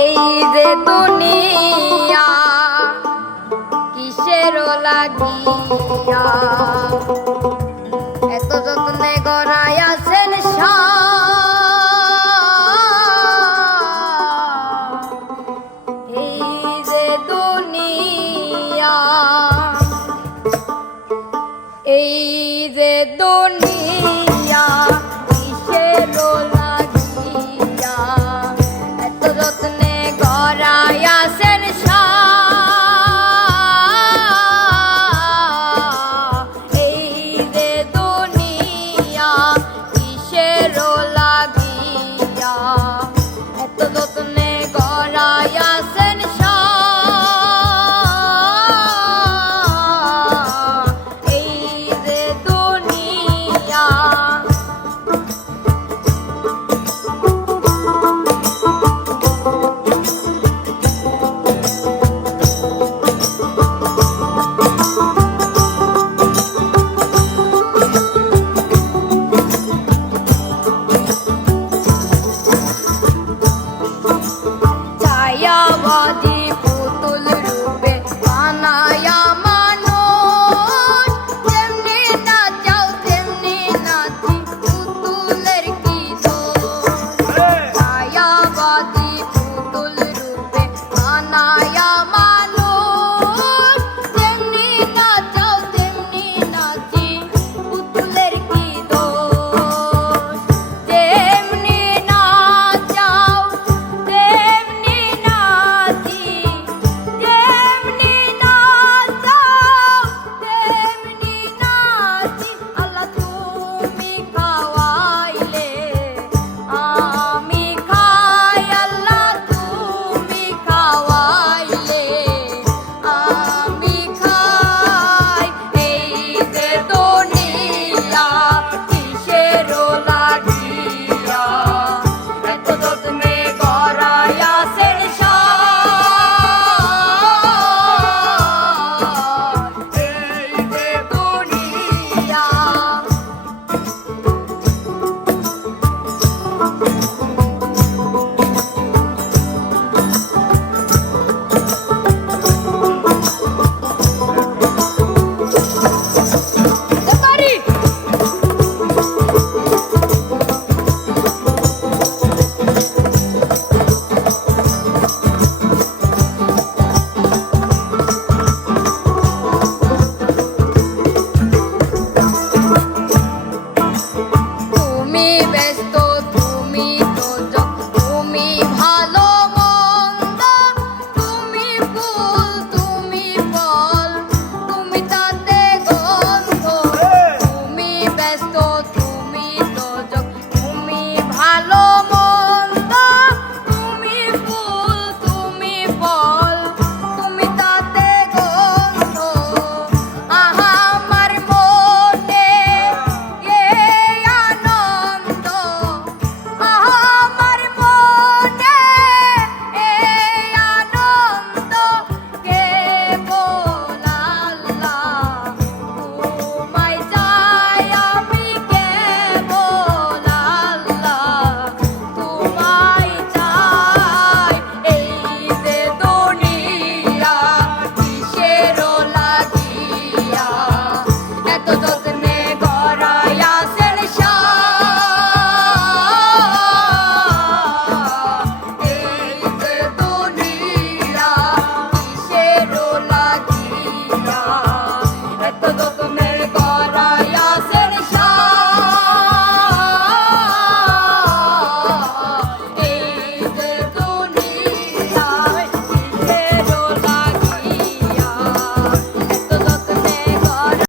এই যে দুনিয়া কিসের লাগিয়া এত যত্নে গড়াইয়া সেন এই যে দুনিয়া এই যে দুনিয়া